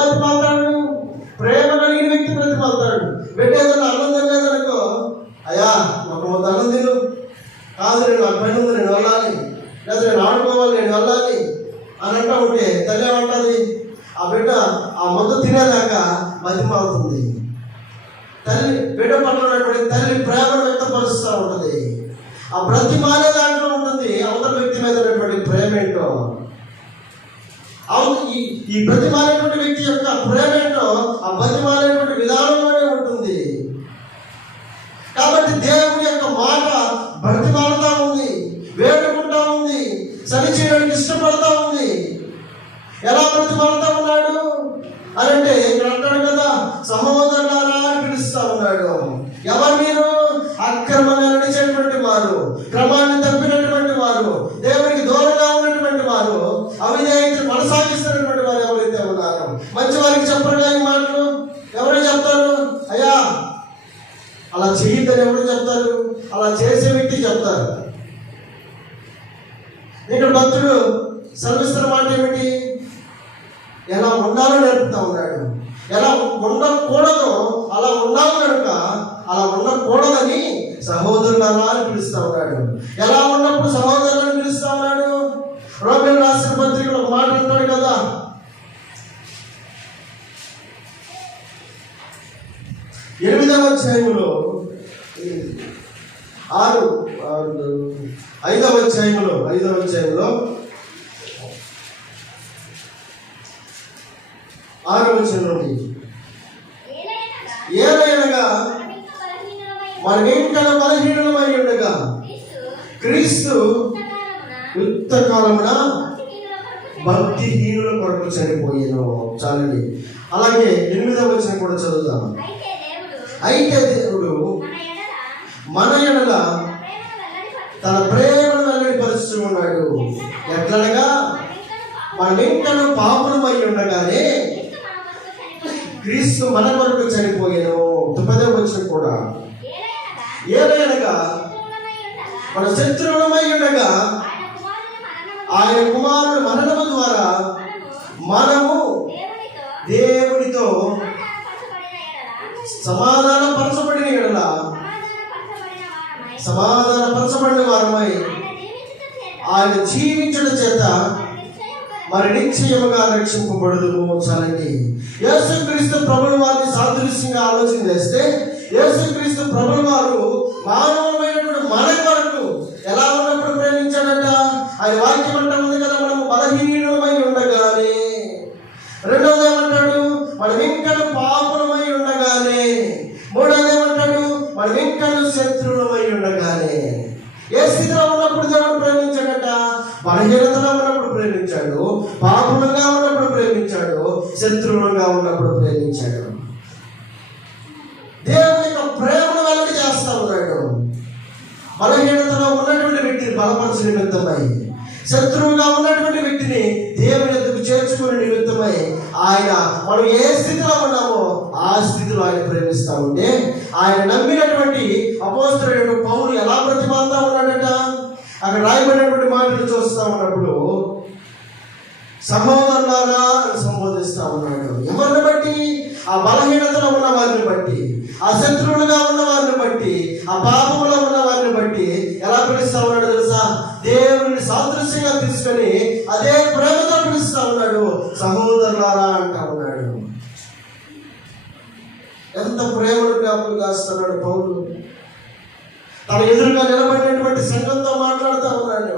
ప్రతిమాలతాడు ప్రేమ కలిగిన వ్యక్తి ప్రతిమాలతాడు బిడ్డ ఏదైనా అన్నం తినలేదనుకో అయ్యా ఒక ముద్ద అన్నం తిను కాదు నేను నాకు పని ఉంది నేను వెళ్ళాలి లేదా నేను ఆడుకోవాలి నేను వెళ్ళాలి అని అంటా ఉంటే తల్లి ఏమంటది ఆ బిడ్డ ఆ ముద్ద తినేదాకా మతిమాలుతుంది తల్లి బిడ్డ పట్ల ఉన్నటువంటి తల్లి ప్రేమను వ్యక్తపరుస్తూ ఉంటుంది ఆ బ్రతిమాలే దాంట్లో ఉంటుంది అవతల వ్యక్తి మీద ఉన్నటువంటి ప్రేమ ఏంటో అవును ఈ ఈ బ్రతిమాలేటువంటి వ్యక్తి యొక్క ప్రేమ ఏంటో ఆ బ్రతిమాలేటువంటి విధానంలోనే ఉంటుంది కాబట్టి దేవుని యొక్క మాట బ్రతిమాలుతా ఉంది వేడుకుంటా ఉంది సరి చేయడానికి ఇష్టపడతా ఉంది ఎలా బ్రతిమాలుతా ఉన్నాడు అని అంటే ఇక్కడ అంటాడు కదా సహోదరులారా అని పిలుస్తా ఉన్నాడు ఎవరు మీరు అక్రమంగా నడిచేటువంటి వారు క్రమాన్ని తప్పినటువంటి వారు దేవునికి దూరంగా ఉన్నటువంటి వారు అవిధేయత కొనసాగిస్తున్నటువంటి వారు ఎవరైతే ఉన్నారు మంచి వారికి చెప్పరు ఈ మాటలు ఎవరు చెప్తారు అయ్యా అలా చేయొద్దని ఎవరు చెప్తారు అలా చేసే వ్యక్తి చెప్తారు ఇక్కడ భక్తుడు సర్విస్తున్న మాట ఏమిటి ఎలా ఉండాలో నేర్పుతా ఉన్నాడు ఎలా ఉండకూడదో అలా ఉండాలి కనుక అలా ఉండకూడదని సహోదరులారా అని పిలుస్తా ఉన్నాడు ఎలా ఉన్నప్పుడు సహోదరులను పిలుస్తా ఉన్నాడు రోమిల్ రాసిన పత్రికలో ఒక మాట అంటాడు కదా ఎనిమిదవ అధ్యాయములో ఆరు ఆరు ఐదవ అధ్యాయములో ఐదవ అధ్యాయంలో ఆరవ వచనం నుండి ఏలయనగా ఏమైనగా మనమింక మన ఏం ఇంకా బలహీనమై ఉండగా? క్రీస్తు క్రీస్తు యుక్తకాలమున భక్తిహీనుల కొరకు చనిపోయాను. చాలండి. అలాగే ఎనిమిదవ వచ్చిన కూడా చదువుదాం. అయితే దేవుడు మన ఎడల తన ప్రేమను తన పరిస్థితులు వెల్లడిపరుస్తూ ఉన్నాడు. ఎట్లనగా? మనమింకను మన పాపులమై ఉండగానే క్రీస్తు మన కొరకు చనిపోయాను. తుపదే వచ్చిన కూడా. ఏదైనగా మన శత్రువులమై ఉండగా ఆయన కుమారుడు మరణము ద్వారా మనము దేవుడితో సమాధాన పరచబడిన ఎడల సమాధాన పరచబడిన వారమై ఆయన జీవించడం చేత మరి నిశ్చయముగా రక్షింపబడదు చాలండి యేసుక్రీస్తు ప్రభుని వారిని సాదృశ్యంగా ఆలోచన చేస్తే యేసుక్రీస్తు ప్రభుల వారు మానవమైనటువంటి మన కొరకు ఎలా ఉన్నప్పుడు ప్రేమించాడట? ఆయన వాక్యం అంటా ఉంది కదా మనము బలహీనమై ఉండగానే. రెండవది ఏమంటాడు? మనం ఇంకను పాపులమై ఉండగానే. మూడవది ఏమంటాడు? మనం ఇంకను శత్రువులమై ఉండగానే. ఏ స్థితిలో ఉన్నప్పుడు దేవుడు ప్రేమించాడట? బలహీనతలో ఉన్నప్పుడు ప్రేమించాడు పాపులుగా ఉన్నప్పుడు ప్రేమించాడు శత్రువులుగా ఉన్నప్పుడు ప్రేమించాడు. దేవుడు బలహీనతలో ఉన్నటువంటి వ్యక్తిని బలపరచు నిమిత్తమై శత్రువుగా ఉన్నటువంటి వ్యక్తిని దేవుని ఎందుకు చేర్చుకునే నిమిత్తమై ఆయన మనం ఏ స్థితిలో ఉన్నామో ఆ స్థితిలో ఆయన ప్రేమిస్తా ఉంటే ఆయన నమ్మినటువంటి అపోస్తుడైన పౌరులు ఎలా ప్రతిపాదుతా ఉన్నాడట? అక్కడ రాయబడినటువంటి మాటలు చూస్తా ఉన్నప్పుడు సహోదరులారా అని సంబోధిస్తా ఉన్నాడు. ఎవరిని బట్టి? ఆ బలహీనతలో ఉన్న వారిని బట్టి. ఆ ఉన్న వారిని బట్టి ఆ పాపములో ఉన్న వారిని బట్టి ఎలా పిలుస్తా ఉన్నాడు తెలుసా? దేవుని సాదృశ్యంగా తీసుకొని అదే ప్రేమతో పిలుస్తా ఉన్నాడు. సహోదరులారా అంటా ఉన్నాడు. ఎంత ప్రేమను జ్ఞాపకం కాస్తున్నాడు పౌరులు తన ఎదురుగా నిలబడినటువంటి సంఘంతో మాట్లాడుతూ ఉన్నాడు.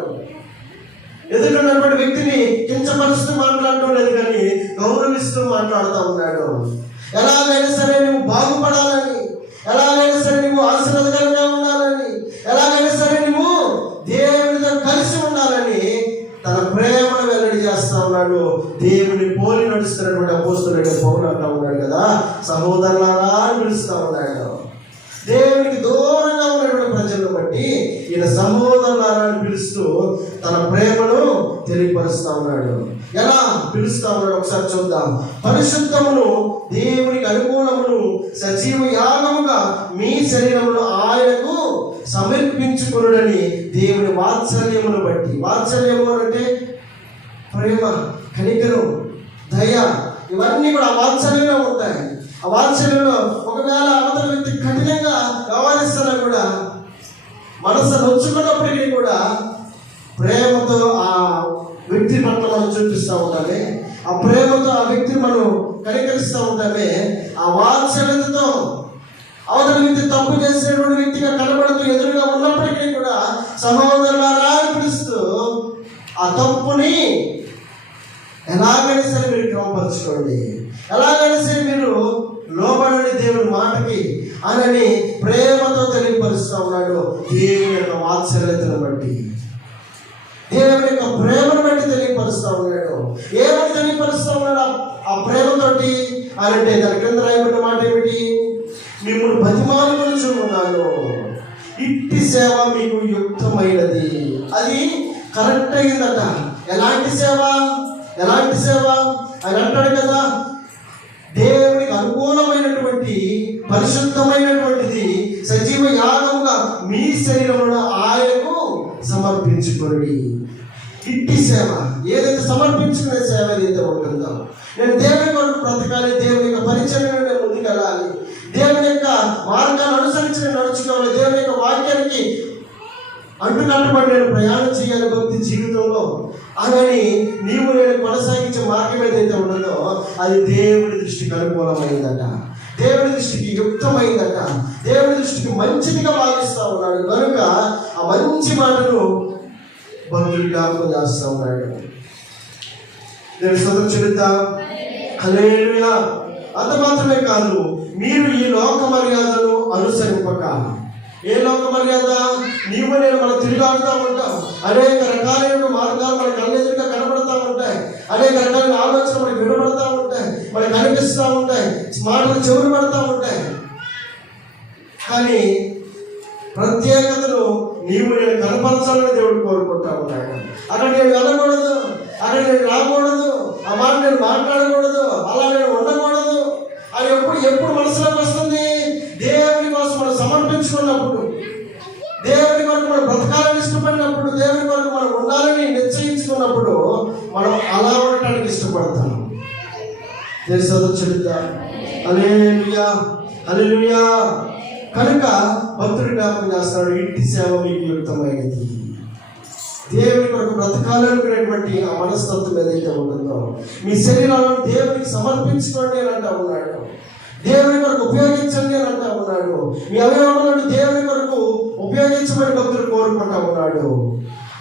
ఎదురున్నటువంటి వ్యక్తిని కించపరుస్తూ మాట్లాడటం లేదు కానీ గౌరవిస్తూ మాట్లాడుతూ ఉన్నాడు. ఎలాగైనా సరే నువ్వు బాగుపడాలని ఎలాగైనా సరే నువ్వు ఆశీర్వదకరంగా ఉండాలని ఎలాగైనా సరే నువ్వు దేవునితో కలిసి ఉండాలని తన ప్రేమను వెల్లడి చేస్తా ఉన్నాడు. దేవుని పోలి నడుస్తున్నటువంటి అపోస్తున్నట్టు పౌరులు అంటా ఉన్నాడు కదా సహోదరులారా అని పిలుస్తా ఉన్నాడు. దేవునికి దూరం కాబట్టి బట్టి ఈయన సహోదరులారా పిలుస్తూ తన ప్రేమను తెలియపరుస్తా ఉన్నాడు. ఎలా పిలుస్తా ఉన్నాడు ఒకసారి చూద్దాం. పరిశుద్ధమును దేవునికి అనుకూలమును సజీవ యాగముగా మీ శరీరమును ఆయనకు సమర్పించుకునుడని దేవుని వాత్సల్యమును బట్టి. వాత్సల్యము అంటే ప్రేమ కనికరం దయ ఇవన్నీ కూడా ఆ వాత్సల్యంలో ఉంటాయి. ఆ వాత్సల్యంలో ఒకవేళ అవతల వ్యక్తి కఠినంగా వ్యవహరిస్తున్నా కూడా మనసు నొచ్చుకున్నప్పటికీ కూడా ప్రేమతో ఆ వ్యక్తి పట్ల మనం చూపిస్తూ ఉండాలి ఆ ప్రేమతో ఆ వ్యక్తిని మనం కనికరిస్తూ ఉంటామే. ఆ వాత్సల్యతతో అవతల వ్యక్తి తప్పు చేసినటువంటి వ్యక్తిగా కనబడుతూ ఎదురుగా ఉన్నప్పటికీ కూడా సహోదరులారా అని పిలుస్తూ ఆ తప్పుని ఎలాగైనా సరే మీరు క్రమపరచుకోండి. ఎలాగైనా సరే మీరు లోబడని దేవుని మాటకి అనని వాత్సల్యతను బట్టి. దేవుని యొక్క ప్రేమను బట్టి తెలియపరుస్తూ ఉన్నాడు. ఏమని తెలియపరుస్తూ ఉన్నాడు? ఆ- ప్రేమతోటి అని అంటే దాని క్రింద రాయబడిన మాట ఏమిటి? మిమ్మల్ని బతిమాలు గురించి ఉన్నాను ఇట్టి సేవ మీకు యుక్తమైనది. అది కరెక్ట్ అయిందట. ఎలాంటి సేవ? ఎలాంటి సేవ? అని అంటాడు కదా దేవునికి అనుకూలమైనటువంటి పరిశుద్ధమైనటువంటిది సజీవ యాగముగా మీ శరీరంలో సమర్పించుకొని. సమర్పించుకోండి సేవ. ఏదైతే సమర్పించుకునే సేవ ఏదైతే ఉంటుందో నేను దేవుని కొరకు బ్రతకాలి దేవుని యొక్క పరిచయం ముందుకెళ్ళాలి. దేవుని యొక్క మార్గాన్ని అనుసరించి నేను నడుచుకోవాలి. దేవుని యొక్క వాక్యానికి అంటుకట్టుబడి నేను ప్రయాణం చేయాలి భక్తి జీవితంలో. అని నీవు నేను కొనసాగించే మార్గం ఏదైతే ఉండదో అది దేవుడి దృష్టి కనుకూలమైందట దేవుడి దృష్టికి యుక్తమైందట. దేవుడి దృష్టికి మంచిదిగా భావిస్తా ఉన్నాడు. కనుక ఆ మంచి మాటను భక్తుడు జ్ఞాపకం చేస్తా ఉన్నాడు. నేను సొంతం చెల్లిద్దాం? హల్లెలూయా. అంత మాత్రమే కాదు మీరు ఈ లోక మర్యాదను అనుసరింపక ఏ లోక మర్యాద? నీవు నేను మనం తిరిగాడుతూ ఉంటాం. అనేక రకాలైన మార్గాలు మన కళ్ళెదురుగా కనబడతా ఉంటాయి. అనేక రకాలైన ఆలోచన మనకు వినబడతా ఉంటాయి. మనకు కనిపిస్తూ ఉంటాయి. మాటలు చెవులు పడతా ఉంటాయి. కానీ ప్రత్యేకతను నీవు నేను కనపరచాలని దేవుడు కోరుకుంటా ఉన్నాడు. అక్కడ నేను వెళ్ళకూడదు. అక్కడ నేను రాకూడదు ఆ మాట నేను మాట్లాడకూడదు అలా నేను ఉండకూడదు అది ఎప్పుడు ఎప్పుడు మనసులోకి వస్తుంది దేవుని కోసం మనం సమర్పించుకున్నప్పుడు దేవుని కొరకు మనం బ్రతకాలని ఇష్టపడినప్పుడు దేవుని కొరకు మనం ఉండాలని నిశ్చయించుకున్నప్పుడు మనం అలా ఉండటానికి ఇష్టపడతాం తెలుసు చెబుతాం అలేలుయా అలేలుయా కనుక భక్తుడు జ్ఞాపకం చేస్తాడు ఇంటి సేవ మీకు యుక్తమైనది దేవుని కొరకు బ్రతకాలనుకునేటువంటి ఆ మనస్తత్వం ఏదైతే ఉంటుందో మీ శరీరాలను దేవునికి సమర్పించుకోండి అని అంటా ఉన్నాడు. దేవుని కొరకు ఉపయోగించండి అని అంటా ఉన్నాడు. మీ అవయవములను దేవుని కొరకు ఉపయోగించమని భక్తుడు కోరుకుంటా ఉన్నాడు.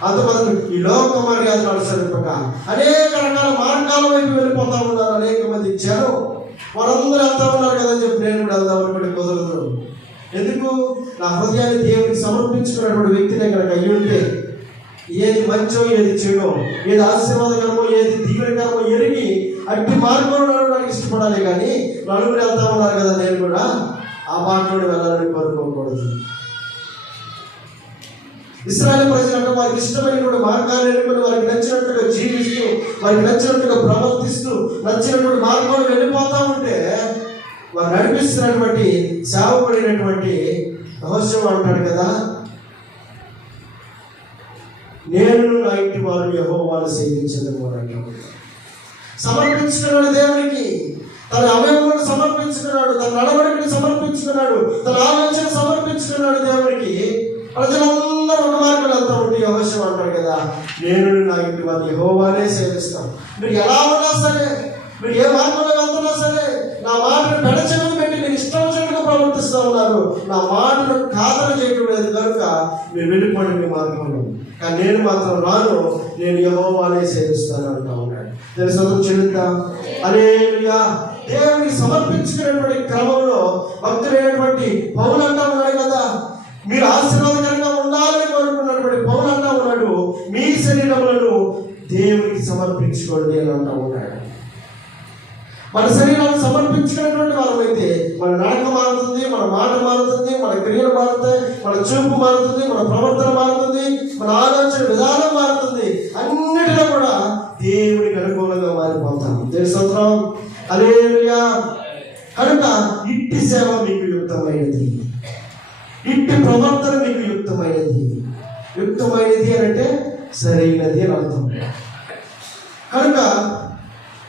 అందువల్ల ఈ లోక మర్యాదను అనుసరింపక అనేక రకాల మార్గాల వైపు వెళ్ళిపోతా ఉన్నారు అనేక మంది జనం. వారందరూ వెళ్తా ఉన్నారు కదా చెప్పి నేను కూడా వెళ్దాం అనుకుంటే కుదరదు ఎందుకు? నా హృదయాన్ని దేవునికి సమర్పించుకున్నటువంటి వ్యక్తిని కనుక అయ్యి ఉంటే ఏది మంచో ఏది చెడో ఏది ఆశీర్వాదకరమో ఏది దీవెనకరమో ఎరిగి అట్టి మార్గంలో నడవడానికి ఇష్టపడాలి కానీ నలుగురు వెళ్తా ఉన్నారు కదా నేను కూడా ఆ మార్గంలో వెళ్ళాలని కోరుకోకూడదు. ఇస్రాయల్ ప్రజలంటే వారికి ఇష్టమైనటువంటి మార్గాలు ఎన్నుకొని వారికి నచ్చినట్టుగా జీవిస్తూ వారికి నచ్చినట్టుగా ప్రవర్తిస్తూ నచ్చినటువంటి మార్గంలో వెళ్ళిపోతా ఉంటే వారు నడిపిస్తున్నటువంటి సేవపడినటువంటి అవసరం అంటాడు కదా. నేను నా ఇంటి వారు యహోవాను సేవించదము అని సమర్పించుకున్నాడు దేవునికి. తన అవయవాలను సమర్పించుకున్నాడు తన నడవడికని సమర్పించుకున్నాడు తన ఆలోచన సమర్పించుకున్నాడు దేవునికి. ప్రజలందరూ ఒక మార్గంలో వెళ్తా ఉంటే అవసరం అంటాడు కదా నేను నా ఇంటి వారి యహోవానే సేవిస్తాను. మీరు ఎలా ఉన్నా సరే మీరు ఏ మార్గంలో వెళ్తున్నా సరే నా మాటను పెడచడం పెట్టి మీరు ఇష్టం వచ్చినట్టుగా ప్రవర్తిస్తూ ఉన్నారు. నా మాటను ఖాతర చేయడం లేదు కనుక మీరు వెళ్ళిపోండి మీ మార్గంలో. కానీ నేను మాత్రం రాను నేను యహోవానే సేవిస్తాను అంటా ఉన్నాడు. తెలుసు చెల్లుద్దాం అలేలుయా దేవునికి సమర్పించుకునేటువంటి క్రమంలో భక్తుడైనటువంటి పౌలు అంటా ఉన్నాడు కదా మీరు ఆశీర్వాదకరంగా కావాలని కోరుకున్నటువంటి పౌలు అంటా ఉన్నాడు. మీ శరీరములను దేవునికి సమర్పించుకోండి అని అంటా ఉన్నాడు. మన శరీరాన్ని సమర్పించుకున్నటువంటి వారమైతే మన నడక మారుతుంది మన మాట మారుతుంది మన క్రియలు మారుతాయి మన చూపు మారుతుంది మన ప్రవర్తన మారుతుంది మన ఆలోచన విధానం మారుతుంది. అన్నిటిలో కూడా దేవునికి అనుకూలంగా మారిపోతాం. దేశం అలేలుయా కనుక ఇట్టి సేవ మీకు యుక్తమైనది ఇట్టి ప్రవర్తన యుక్తమైనది అని అంటే సరైనది అని అర్థం. కనుక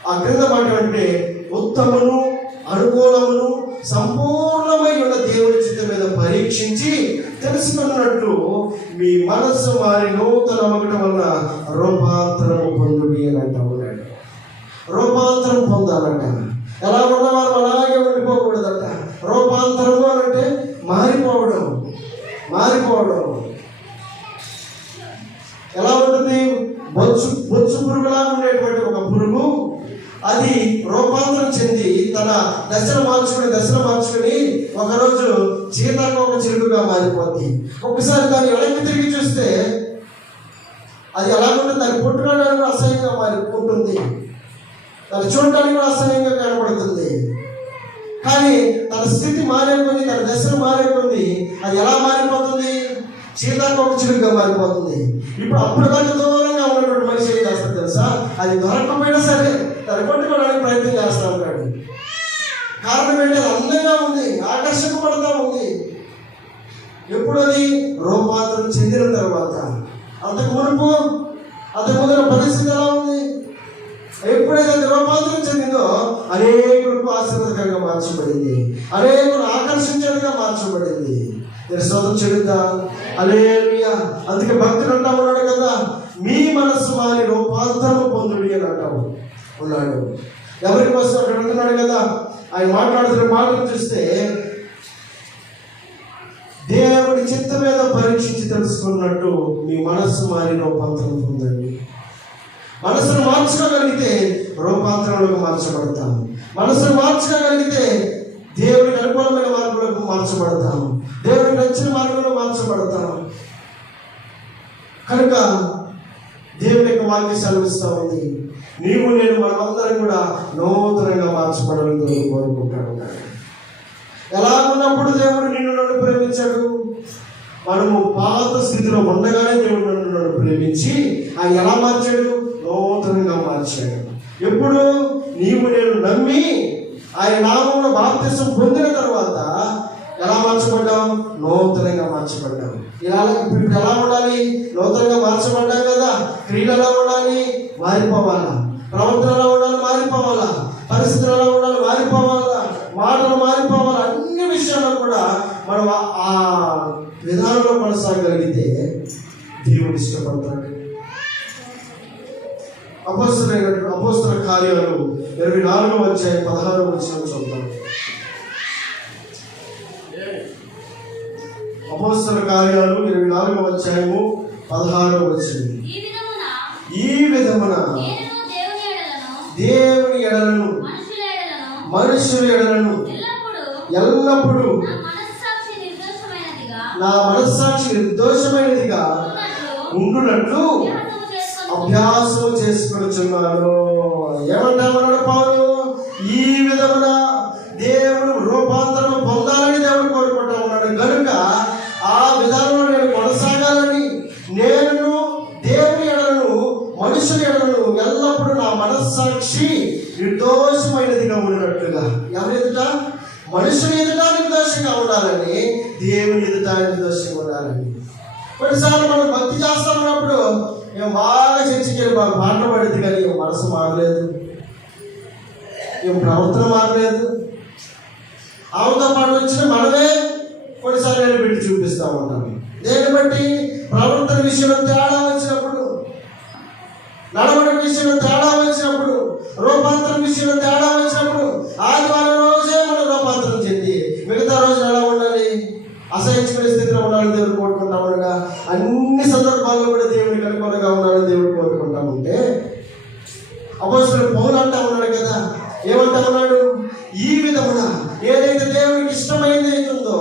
ఆ క్రింద మాట అంటే యుక్తమును అనుకూలమును సంపూర్ణమై ఉన్న దేవుని చిత్తం మీద పరీక్షించి తెలుసుకున్నట్టు మీ మనస్సు వారి నూతన అమ్మకటం వల్ల రూపాంతరము పొందుడి అని అంటా రూపాంతరం పొందాలంట. ఎలా ఉన్నవారు అలాగే ఉండిపోకూడదట. రూపాంతరము అని అంటే మారిపోవడం. మారిపోవడం. దశలు మార్చుకుని దశలు మార్చుకుని ఒకరోజు ఒక చిలుకగా మారిపోద్ది. ఒకసారి దాన్ని వెనక్కి తిరిగి చూస్తే అది ఎలా దాన్ని పుట్టుకోవడానికి కూడా అసహ్యంగా మారి ఉంటుంది. దాన్ని చూడడానికి కూడా అసహ్యంగా కనపడుతుంది. కానీ తన స్థితి మారే తన దశలు మారిపోయింది. అది ఎలా మారిపోతుంది? సీతాకోక చిలుకగా మారిపోతుంది. ఇప్పుడు అప్పుడు దూరంగా ఉన్నటువంటి మనిషి ఏం చేస్తాడు తెలుసా? అది దొరకకపోయినా సరే తన పట్టుకోవడానికి ప్రయత్నం చేస్తా ఉంటాడు. కారణం ఏంటి? అది అందంగా ఉంది ఆకర్షకపడతా ఉంది. ఎప్పుడు అది రూపాంతరం చెందిన తర్వాత. అంతకు మునుపు అంతకు ముందర పరిస్థితి ఎలా ఉంది? ఎప్పుడైతే అది రూపాంతరం చెందిందో అనేకులకు ఆశీర్వాదకరంగా మార్చబడింది. అనేకులు ఆకర్షించడంగా మార్చబడింది. మీరు శోధం అలేలుయ అందుకే భక్తులు అంటా ఉన్నాడు కదా మీ మనస్సు మాని రూపాంతరం పొందుడి అని అంటావు ఉన్నాడు. ఎవరి కోసం అక్కడ ఉంటున్నాడు కదా? ఆయన మాట్లాడుతున్న మాటలు చూస్తే దేవుడి చిత్త మీద పరీక్షించి తెలుసుకున్నట్టు మీ మనస్సు మారి రూపాంతరం పొందండి. మనసును మార్చుకోగలిగితే రూపాంతరంలోకి మార్చబడతాము మనసును మార్చుకోగలిగితే దేవుడికి అనుకూలమైన మార్గంలోకి మార్చబడతాము దేవుడికి నచ్చిన మార్గంలో మార్చబడతాము కనుక దేవుని యొక్క వాక్య సెలవిస్తూ ఉంది. నీవు నేను మనమందరం కూడా నూతనంగా మార్చబడాలని దేవుడు కోరుకుంటాడు ఎలా ఉన్నప్పుడు దేవుడు నిన్ను నన్ను ప్రేమించాడు? మనము పాత స్థితిలో ఉండగానే దేవుడు నన్ను నన్ను ప్రేమించి ఆయన ఎలా మార్చాడు? నూతనంగా మార్చాడు. ఎప్పుడు? నీవు నేను నమ్మి ఆయన నామంలో బాప్తిసం పొందిన తర్వాత ఎలా మార్చబడ్డాం? నూతనంగా మార్చబడ్డాం. ఇలా ఇప్పుడు ఎలా ఉండాలి? నూతనంగా మార్చబడ్డాం కదా? క్రియలు ఎలా ఉండాలి? మారిపోవాలా? ప్రవర్తన ఎలా ఉండాలి మారిపోవాలా? పరిస్థితులు ఎలా ఉండాలి మారిపోవాలా? మాటలు మారిపోవాలా? అన్ని విషయాల్లో కూడా మనం ఆ- విధానంలో కొనసాగలిగితే దేవుడు ఇష్టపడతాడు. అపోస్తులైన అపోస్తుల కార్యాలు ఇరవై నాలుగో వచ్చాయి పదహారు వచ్చిన చూద్దాం. అపోస్తుల కార్యాలు ఇరవై నాలుగో అధ్యాయము పదహారో వచ్చింది ఈ విధమున దేవుని ఎడలను మనుషుల ఎడలను ఎల్లప్పుడూ నా మనస్సాక్షి నిర్దోషమైనదిగా ఉండునట్లు అభ్యాసం చేసుకొనుచున్నాను. ఏమంటామన్నాడు పౌలు? ఈ విధమున దేవుడు రూపాంతరం పొందాలని దేవుడు కోరుకుంటా ఉన్నాడు. కనుక ఆ విధానంలో నేను కొనసాగాలని నేను దేవుని ఎడలను మనుషుల ఎడలను మనస్సాక్షి నిర్దోషమైనదిగా ఉన్నట్లుగా. ఎవరి ఎదుట? మనుషుని ఎదుట నిర్దోషంగా ఉండాలని దేవుని ఎదుట నిర్దోషంగా ఉండాలని. కొన్నిసార్లు మనం భక్తి చేస్తామన్నప్పుడు మేము బాగా చర్చికి వెళ్ళి బాగా పాటలు పడింది కానీ మనసు మారలేదు. ఏం ప్రవర్తన మారలేదు. ఆమెతో పాటు వచ్చిన మనమే కొన్నిసార్లు పెట్టి చూపిస్తూ ఉంటాం దేన్ని బట్టి? ప్రవర్తన విషయంలో తేడా వచ్చినప్పుడు నడవడం విషయంలో తేడా వచ్చినప్పుడు రూపాంతరం విషయంలో తేడా వచ్చినప్పుడు ఆదివారం రోజే మనం రూపాంతరం చెంది మిగతా రోజు ఎలా ఉండాలి? అసహించుకునే స్థితిలో ఉండాలని దేవుడు కోరుకుంటామనగా అన్ని సందర్భాల్లో కూడా దేవునికి అనుకూలంగా ఉండాలని దేవుడు కోరుకుంటామంటే ఉంటే అపోస్తులు పౌలు అంటా ఉన్నాడు కదా ఏమంటా ఉన్నాడు? ఈ విధమున ఏదైతే దేవునికి ఇష్టమైనది అవుతుందో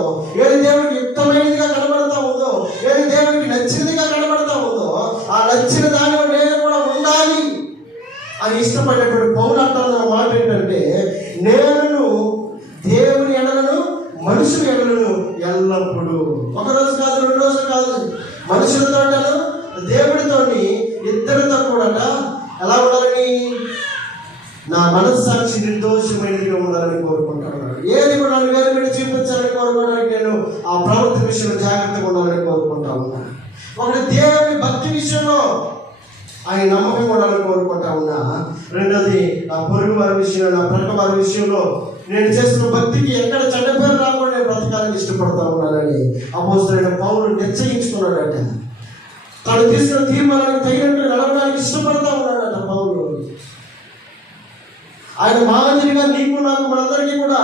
ఆయన మాదిరిగా నీకు నాకు మనందరికీ కూడా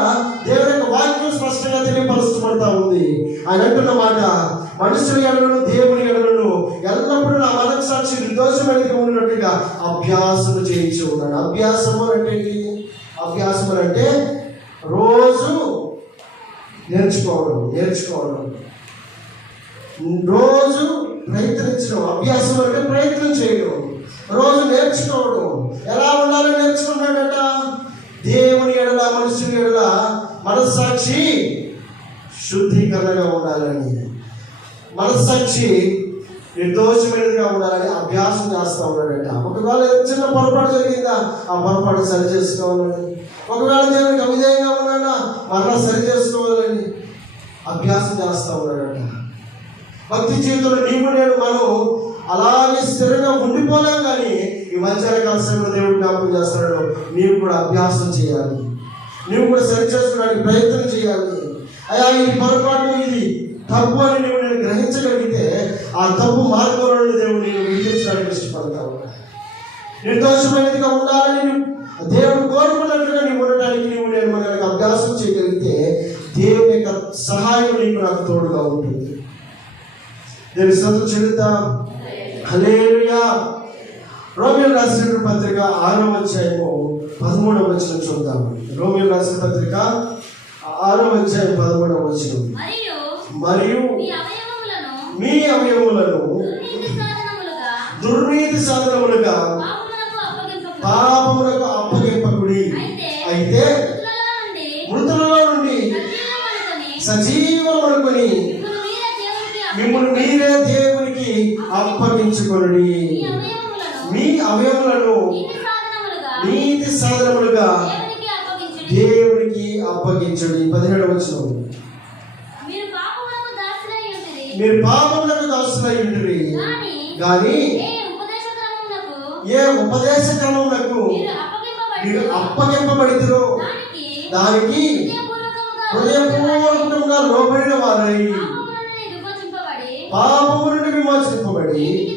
దేవుని యొక్క వాక్యం స్పష్టంగా తెలియపరుస్తబడతా ఉంది. ఆయన అంటున్న మాట మనుషుల ఎడలను దేవుని ఎడలను ఎల్లప్పుడూ నా మనకు సాక్షి నిర్దోషమైనది ఉన్నట్టుగా అభ్యాసము చేయించి ఉన్నాడు. అభ్యాసము అంటే అభ్యాసము అంటే రోజు నేర్చుకోవడం నేర్చుకోవడం. రోజు ప్రయత్నించడం అభ్యాసం అంటే ప్రయత్నం చేయడం. రోజు నేర్చుకోవడం ఎలా ఉండాలో నేర్చుకున్నాడట? దేవుని ఎడల మనుషుని ఎడల మనస్సాక్షి శుద్ధీకరణగా ఉండాలని. మనస్సాక్షి నిర్దోషమైనదిగా ఉండాలని అభ్యాసం చేస్తూ ఉన్నాడట. ఒకవేళ చిన్న పొరపాటు జరిగిందా ఆ పొరపాటు సరి చేసుకోవాలని. ఒకవేళ దేవునికి అవిధేయంగా ఉన్నాడా మరలా సరి చేసుకోవాలని అభ్యాసం చేస్తూ ఉన్నాడట. భక్తి జీవితంలో నీవు నేను మనం అలాగే స్థిరంగా ఉండిపోలేం కానీ ఈ మధ్యాహ్న కాల దేవుడు జ్ఞాపకం చేస్తున్నాడు. నీవు కూడా అభ్యాసం చేయాలి. నీవు కూడా సరి చేసుకోవడానికి ప్రయత్నం చేయాలి. అయ్యా ఇది పొరపాటు ఇది తప్పు అని నువ్వు నేను గ్రహించగలిగితే ఆ తప్పు మార్గంలో దేవుడు నేను విధించడానికి ఇష్టపడతావు. నిర్దోషమైనదిగా ఉండాలని దేవుడు కోరుకున్నట్టుగా నీవు ఉండడానికి నువ్వు నేను మనకు అభ్యాసం చేయగలిగితే దేవుని యొక్క సహాయం నీకు నాకు తోడుగా ఉంటుంది. నేను స్తోత్రం హల్లెలూయా. రోమిల్ రాసిన పత్రిక ఆరో అధ్యాయము పదమూడవ వచనం చూద్దాం రోమిల్ రాసిన పత్రిక ఆరో అధ్యాయం పదమూడవ వచనం. మరియు మీ అవయవములను దుర్నీతి సాధనములుగా పాపములకు అప్పగింపకు పాపములకు అప్పగింపకుడి అయితే మృతులలో నుండి సజీవమనుకొని మిమ్మల్ని మీరే మీరే దేవునికి అప్పగించుకొనుడి మీ అవయములను నీతి సాధనములుగా దేవునికి అప్పగించుడి. పదిహేడు వచ్చిన మీరు పాపములకు దాసులై కానీ ఏ ఉపదేశ క్రమములకు మీరు అప్పగింపబడి మీరు అప్పగింపబడితురో దానికి హృదయపూర్వకంగా లోబడిన వారై పాపము నుండి విమోచింపబడి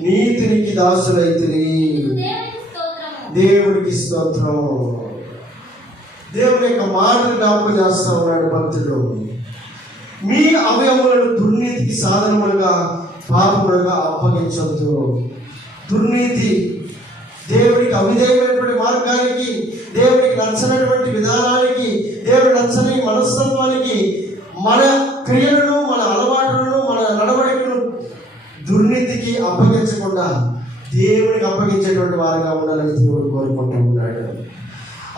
నీతినికి దాసులైతిరి. దేవునికి దేవునికి స్తోత్రం. దేవుని యొక్క మాటలు జ్ఞాపకం చేస్తా ఉన్నాడు భక్తుడు. మీ అవయములను దుర్నీతికి సాధనములుగా పాపములుగా అప్పగించవద్దు దుర్నీతి దేవునికి అవిధేయమైనటువంటి మార్గానికి దేవునికి నచ్చనటువంటి విధానానికి దేవుని నచ్చని మనస్తత్వానికి మన క్రియలను మన అలవాటులను మన నడవడికలను దుర్నీతికి అప్పగించకుండా దేవునికి అప్పగించేటువంటి వారిగా ఉండాలని దేవుడు కోరుకుంటూ ఉన్నాడు.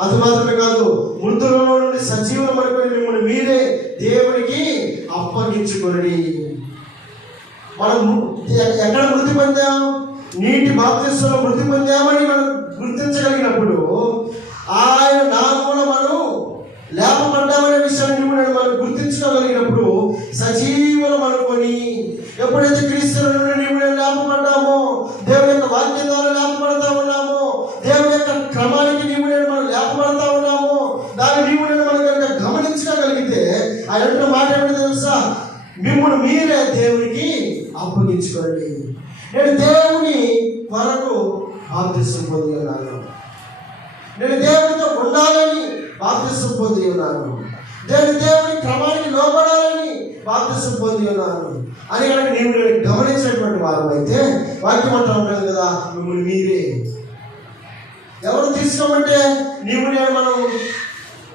అది మాత్రమే కాదు మృతులలో నుండి సజీవులు వరకు మిమ్మల్ని మీరే దేవునికి అప్పగించుకొని మనం ఎక్కడ మృతి పొందాం? నీటి బాప్తిస్వంలో మృతి పొందామని మనం గుర్తించగలిగినప్పుడు ఆయన నామూల మనం లేపబడ్డామనే విషయాన్ని మనం గుర్తించుకోగలిగినప్పుడు సజీవ ఆయన అంటున్న మాట ఏమిటి తెలుసా? మిమ్మల్ని మీరే దేవునికి అప్పగించుకోండి. నేను దేవుని కొరకు బాప్తిసం పొంది ఉన్నాను. నేను దేవునితో ఉండాలని బాప్తిసం పొంది ఉన్నాను. నేను దేవుని క్రమానికి లోపడాలని బాప్తిసం పొంది ఉన్నాను. అని కనుక నేను గమనించినటువంటి వారు అయితే వాక్యం అంటూ ఉంటుంది కదా మిమ్మల్ని మీరే. ఎవరు తీసుకోమంటే నీవు నేను మనం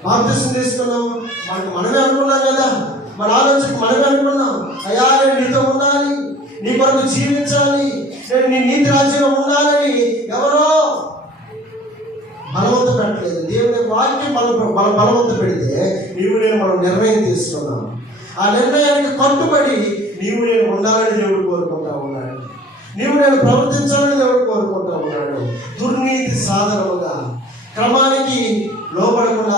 బాప్తిసం తీసుకున్నాం మనకు మనమే అనుకున్నాం కదా. మన ఆలోచన మనమే అనుకున్నాం. అయ్యా నేను నీతో ఉండాలి. నీ కొరకు జీవించాలి. నేను నీ నీతి రాజ్యంలో ఉండాలని ఎవరో బలవంత పెట్టలేదు. దేవుని వాక్యం బల బల బలవంత పెడితే నీవు నేను మనం నిర్ణయం తీసుకున్నాం. ఆ నిర్ణయానికి కట్టుబడి నీవు నేను ఉండాలని దేవుడు కోరుకుంటా ఉన్నాడు. నీవు నేను ప్రవర్తించాలని దేవుడు కోరుకుంటా ఉన్నాడు. దుర్నీతి సాధనముగా క్రమానికి లోపడకుండా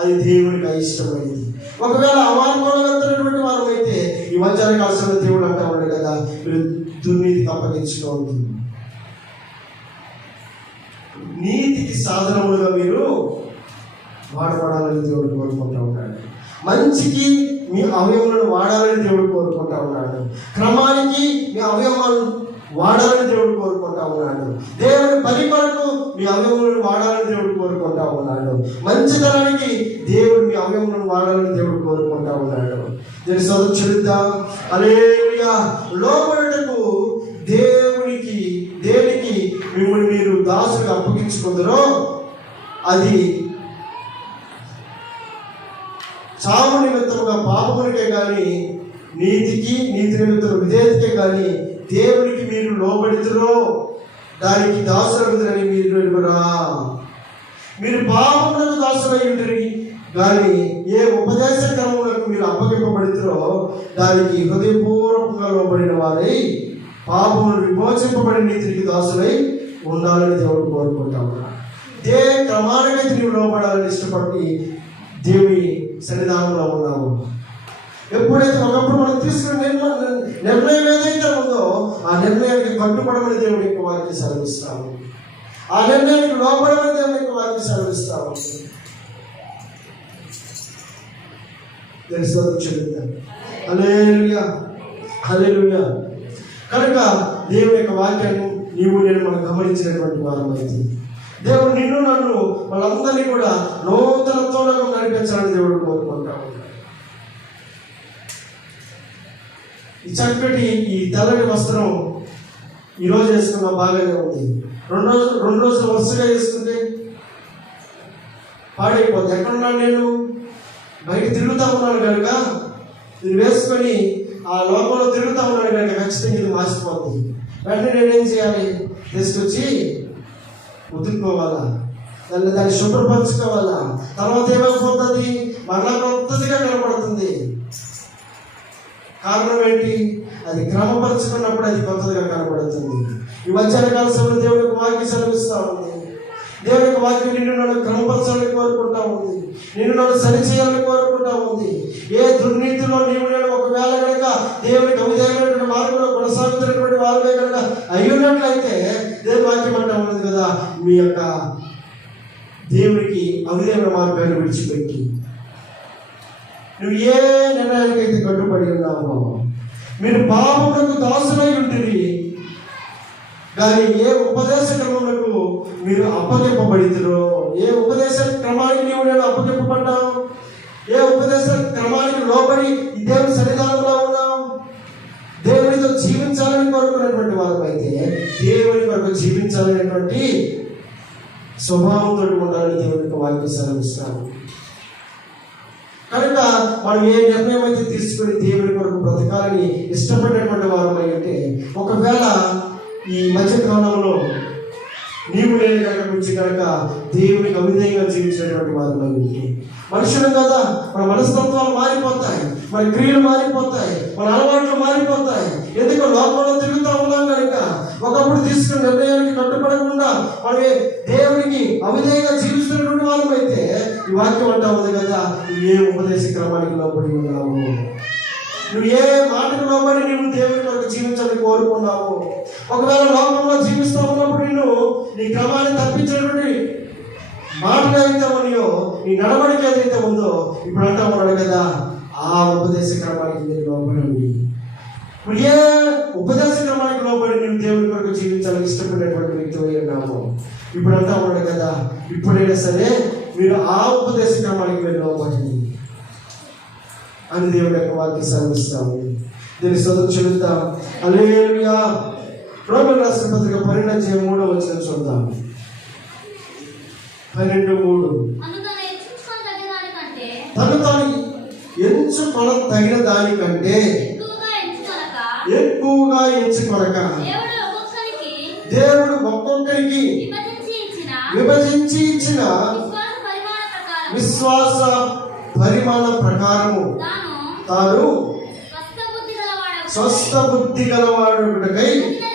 అది దేవునికి అయిష్టమైనది. ఒకవేళ అవార్గంలో వారు అయితే ఈ మధ్యాహ్న కాల్సిన దేవుడు అంటా ఉన్నాడు కదా మీరు దుర్నీతి అప్పగించుకోవద్దు నీతికి సాధనములుగా మీరు వాడబడాలని దేవుడు కోరుకుంటా ఉన్నాడు. మంచికి మీ అవయవాలను వాడాలని దేవుడు కోరుకుంటా ఉన్నాడు. క్రమానికి మీ అవయవాలను వాడాలని దేవుడు కోరుకుంటా ఉన్నాడు. దేవుని పని కొరకు మీ అవయవాలను వాడాలని దేవుడు కోరుకుంటా ఉన్నాడు. మంచితనానికి దేవుడు మీ అవయవాలను వాడాలని దేవుడు కోరుకుంటా ఉన్నాడు. దేని సొంత చెల్లిద్దాం అలేలుయా లోపడటకు దేవునికి దేనికి మిమ్మల్ని మీరు దాసుగా అప్పగించుకుందరో అది చావు నిమిత్తముగా పాపమునికే కానీ నీతికి నీతి నిమిత్తం విధేయతకే కానీ దేవునికి మీరు లోబడితురో. దానికి దాసులగుదరని మీరు వెలుగురా మీరు పాపములకు దాసులై ఉంటుంది కానీ ఏ ఉపదేశ క్రమములకు మీరు అప్పగింపబడితురో దానికి హృదయపూర్వకంగా లోబడిన వారై పాపములు విమోచింపబడిన నీతికి దాసులై ఉండాలని దేవుడు కోరుకుంటా ఉన్నాడు దే క్రమానికైతే తిరిగి లోపడాలని ఇష్టపడి దేవి సన్నిధానంలో ఉన్నాము ఎప్పుడైతే ఒకప్పుడు మనం తీసుకున్న నిర్ణయం ఏదైతే ఉందో ఆ నిర్ణయానికి కట్టుబడమని దేవుడి యొక్క వారికి సెలవిస్తాము ఆ నిర్ణయానికి లోపడమని దేవుడు యొక్క వారికి సెలవిస్తాము తెలుసు చెల్లిద్దాం కనుక దేవుని యొక్క వాక్యాన్ని నీవు నేను మనం గమనించినటువంటి వారం అయితే దేవుడు నిన్ను నన్ను వాళ్ళందరినీ కూడా నూతనత్వంలో నడిపించాలని దేవుడు కోరుకుంటా ఉన్నాడు ఈ చక్కటి ఈ తెల్లటి వస్త్రం ఈరోజు వేసుకున్న బాగానే ఉంది. రెండు రోజులు రెండు రోజులు వరుసగా వేసుకుంటే పాడైపోతుంది ఎక్కడున్నాను నేను? బయట తిరుగుతూ ఉన్నాను కనుక ఇది వేసుకొని ఆ లోపల తిరుగుతూ ఉన్నాను కనుక ఖచ్చితంగా ఇది మాసిపోతుంది వెంటనే నేనేం చేయాలి? తీసుకొచ్చి ఉతుక్కోవాలా దాన్ని దాన్ని శుభ్రపరచుకోవాలా? తర్వాత ఏమైపోతుంది? మరలా కొత్తదిగా కనపడుతుంది. కారణం ఏంటి అది క్రమపరచుకున్నప్పుడు అది కొత్తదిగా కనబడుతుంది. ఈ మధ్యాహ్న కాల దేవుడికి దేవుడి యొక్క వాక్యం సెలవిస్తూ ఉంది. దేవుడికి వాక్యం నిన్ను నన్ను క్రమపరచాలని కోరుకుంటా ఉంది. నిన్ను నన్ను సరిచేయాలని కోరుకుంటా ఉంది. ఏ దుర్నీతిలో నీవు నేను ఒకవేళ కనుక దేవుడికి అవిధేయమైనటువంటి మార్గంలో కొనసాగుతున్నటువంటి వారిపై కనుక అయ్యున్నట్లయితే దేవుడి వాక్యం అంటా ఉన్నది కదా మీ యొక్క దేవుడికి అవిధేయమైన మార్గాన్ని విడిచిపెట్టి నువ్వు ఏ నిర్ణయానికైతే కట్టుబడి ఉన్నావో మీరు పాపములకు దాసులై ఉంటుంది కానీ ఏ ఉపదేశ క్రమములకు మీరు అప్పగింపబడితురో ఏ ఉపదేశ క్రమానికి నీవు నేను అప్పగింపబడ్డావు ఏ ఉపదేశ క్రమానికి లోబడి దేవుని సన్నిధానంలో ఉన్నావు? దేవునితో జీవించాలని కోరుకున్నటువంటి వారు అయితే దేవుని కొరకు జీవించాలనేటువంటి స్వభావంతో ఉండాలని దేవునికి యొక్క వాక్యం సెలవిస్తాను. కనుక మనం ఏ నిర్ణయం అయితే తీసుకుని దేవుని కొరకు బ్రతకాలని ఇష్టపడేటువంటి వారమై అంటే ఒకవేళ ఈ మధ్య కాలంలో నీవు నేను కనుక గురించి కనుక దేవునికి అవిధేయంగా జీవించేటువంటి వారు ఉంటే. మనుషులు కదా? మన మనస్తత్వాలు మారిపోతాయి. మన క్రియలు మారిపోతాయి. మన అలవాట్లు మారిపోతాయి. ఎందుకు లోకంలో తిరుగుతూ ఉన్నాం కనుక ఒకప్పుడు తీసుకున్న నిర్ణయానికి కట్టుబడకుండా మనం దేవునికి అవిధేయంగా జీవిస్తున్నటువంటి వాళ్ళం అయితే ఈ వాక్యం అంటా ఉంది కదా ఏ ఉపదేశ క్రమానికి లోపడి ఉన్నావు? నువ్వు ఏ మాటకు లోబడి నువ్వు దేవుని కొరకు జీవించాలని కోరుకున్నావు? ఒకవేళ లోకంలో జీవిస్తూ ఉన్నప్పుడు నేను నీ క్రమాన్ని తప్పించినటువంటి మాటలు ఏదైతే ఉన్నాయో నీ నడవడిక ఏదైతే ఉందో ఇప్పుడు అంటా ఉన్నాడు కదా ఆ ఉపదేశ క్రమానికి మీరు లోపడండి ఇప్పుడు ఏ ఉపదేశ క్రమానికి లోపడి నేను దేవుని కొరకు జీవించాలని ఇష్టపడేటువంటి వ్యక్తి అయి ఉన్నాము ఇప్పుడు అంటా ఉన్నాడు కదా ఇప్పుడైనా సరే మీరు ఆ ఉపదేశ క్రమానికి మీరు లోపడండి అని దేవుడు యొక్క వాక్యం సెలవిస్తాము. దీన్ని చదువు చెబుతాం అలే రోమిల రాష్ట్ర పత్రిక పన్నెండు మూడో వచ్చిన చూద్దాం. పన్నెండు మూడు. తను తాను ఎంచుకొన తగిన దానికంటే ఎక్కువగా ఎంచుకొనక ఎక్కువగా దేవుడు ఒక్కొక్కరికి విభజించి ఇచ్చిన విశ్వాస పరిమాణ ప్రకారము తాను స్వస్థ బుద్ధి గలవాడు స్వస్థ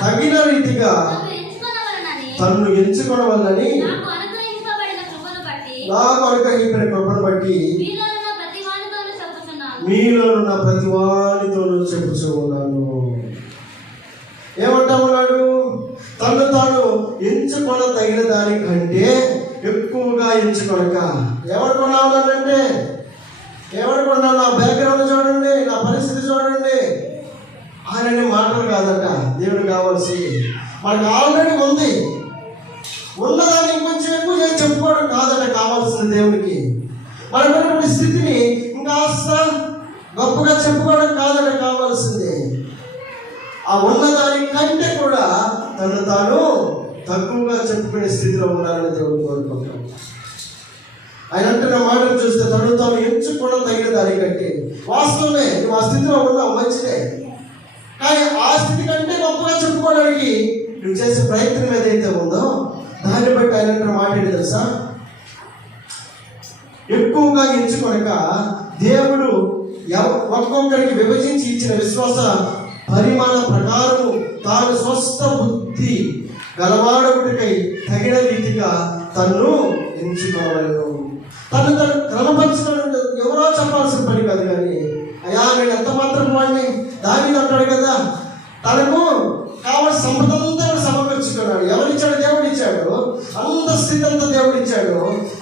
తగిన రీతిగా తన్ను కృపను బట్టి నాకు అనుగ్రహించిన కృపను బట్టి మీలో ఉన్న ప్రతి వారితోనూ చెప్పుచూ ఉన్నాను ఏమంటా ఉన్నాడు తను తాను ఎంచుకొన తగిన దానికంటే ఎక్కువగా ఎంచుకొనక ఎవరు కొనాలంటే ఎవరు కొన్నాను నా బ్యాక్గ్రౌండ్ చూడండి నా పరిస్థితి చూడండి. ఆయన మాటలు కాదట దేవుడు కావాల్సి. మనకు ఆల్రెడీ ఉంది. ఉన్నదాన్ని ఇంకొంచెం ఎక్కువ చేసి చెప్పుకోవడం కాదట కావాల్సిన దేవునికి మనకున్నటువంటి స్థితిని ఇంకా గొప్పగా చెప్పుకోవడం కాదట కావాల్సింది. ఆ ఉన్నదాని కంటే కూడా తను తాను తక్కువగా చెప్పుకునే స్థితిలో ఉండాలని దేవుడు కోరుకుంటాం ఆయన అంటున్న మాటలు చూస్తే తను తాను ఎంచుకోవడం తగిన దానికంటే వాస్తవమే నువ్వు ఆ స్థితిలో ఉన్నావు మంచిదే. కానీ ఆ స్థితి కంటే గొప్పగా చెప్పుకోవడానికి నువ్వు చేసే ప్రయత్నం ఏదైతే ఉందో దాన్ని బట్టి ఆయన అంటున్న మాట తెలుసా? ఎక్కువగా ఎంచుకొనక దేవుడు ఒక్కొక్కరికి విభజించి ఇచ్చిన విశ్వాస పరిమాణ ప్రకారము తాను స్వస్థ బుద్ధి గలవాడకుడికై తగిన రీతిగా తన్ను ఎంచుకోవాలను. తను తను క్రమపరచుకోవడం ఎవరో చెప్పాల్సిన పని కాదు కానీ అయా నేను ఎంత మాత్రం వాడిని దాని అంటాడు కదా తనకు కావాల్సిన సంపద అంతా కూడా సమకూర్చుకున్నాడు. ఎవరిచ్చాడు? దేవుడు ఇచ్చాడు అంత స్థితి అంతా దేవుడు ఇచ్చాడు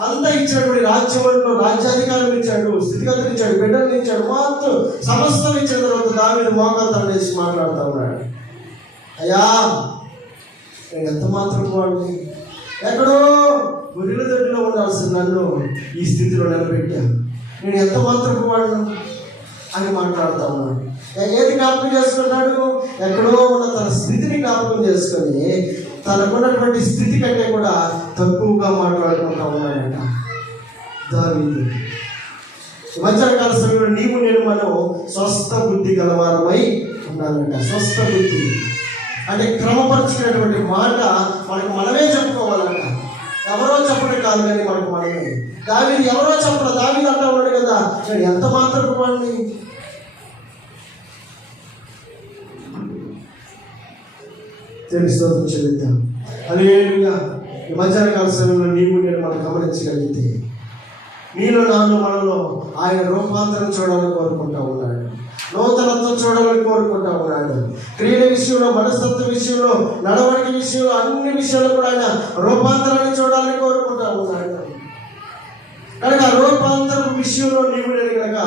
అంతా ఇచ్చినటువంటి రాజ్యములను రాజ్యాధికారం ఇచ్చాడు స్థితిగతులు ఇచ్చాడు బిడ్డలు ఇచ్చాడు మొత్తం సమస్తం ఇచ్చిన తర్వాత దాని మోకాలు వేసి మాట్లాడుతూ ఉన్నాడు. అయ్యా నేను ఎంత మాత్రం వాడిని? ఎక్కడో గురిల దొడ్డిలో ఉండాల్సిన నన్ను ఈ స్థితిలో నిలబెట్టా నేను ఎంత మాత్రం వాడిను? అని మాట్లాడుతూ ఉన్నాడు. ఏది జ్ఞాపకం చేసుకున్నాడు? ఎక్కడో ఉన్న తన స్థితిని జ్ఞాపకం చేసుకొని తనకున్నటువంటి స్థితి కంటే కూడా తక్కువగా మాట్లాడుకుంటా ఉన్నాడట దావీదు. ఈ మధ్యకాల సమయంలో నీవు నేను మనం స్వస్థ బుద్ధి గలవారమై ఉండాలంట. స్వస్థ బుద్ధి. అంటే క్రమపరుచుకునేటువంటి మాట మనకు మనమే చెప్పుకోవాలంట. ఎవరో చెప్పడం కాదు కానీ మనకు మనమే. దావి ఎవరో చెప్పడం దావి అంటా ఉన్నాడు కదా. నేను ఎంత మాత్రం వాడిని? తెలుస్తూ చెల్లిద్దాం అదేవిధంగా ఈ మధ్యాహ్నకాల సమయంలో నీవు నేను మనం గమనించగలిగితే నీలో నాలో మనలో ఆయన రూపాంతరం చూడాలని కోరుకుంటా ఉన్నాడు. నూతనత్వం చూడాలని కోరుకుంటా ఉన్నాడు. క్రియల విషయంలో మనస్తత్వ విషయంలో నడవడిక విషయంలో అన్ని విషయాలు కూడా ఆయన రూపాంతరాన్ని చూడాలని కోరుకుంటా ఉన్నాడు. కనుక ఆ రూపాంతరం విషయంలో నీవు నేను కనుక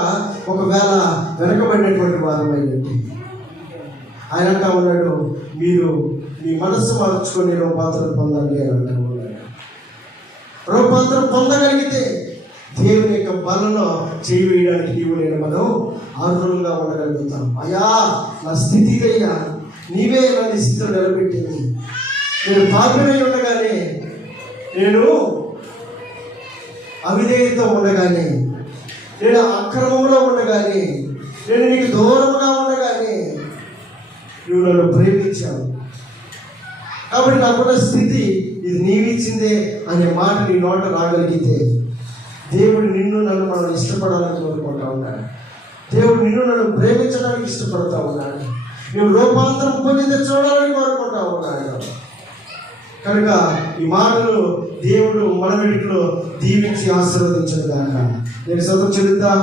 ఒకవేళ వెనకబడినటువంటి వారమై ఆయన అంటా ఉన్నాడు మీరు మీ మనస్సు మార్చుకొని రూపాంతరం పొందండి అని అంటా రూపాంతరం పొందగలిగితే దేవుని యొక్క బలలో చేయి వేయడానికి నేను మనం ఆర్ద్రంగా ఉండగలుగుతాం. అయ్యా నా స్థితి నీవే నన్ను స్థితిలో నిలబెట్టింది. నేను పాపమై ఉండగానే నేను అవిధేయత ఉండగానే నేను అక్రమంలో ఉండగానే నేను నీకు దూరంగా ఉండగానే నువ్వు నన్ను ప్రేమించావు. కాబట్టి నాకున్న స్థితి ఇది నీవిచ్చిందే అనే మాట నీ నోట రాగలిగితే దేవుడు నిన్ను నన్ను మనం ఇష్టపడాలని కోరుకుంటా ఉన్నాడు. దేవుడు నిన్ను నన్ను ప్రేమించడానికి ఇష్టపడతా ఉన్నాడు. నువ్వు రూపాంతరం పొందితే చూడాలని కోరుకుంటా ఉన్నాడు. కనుక ఈ మాటలు దేవుడు మన దీవించి ఆశీర్వదించడు కాక నేను సొంతం చెల్లిద్దా.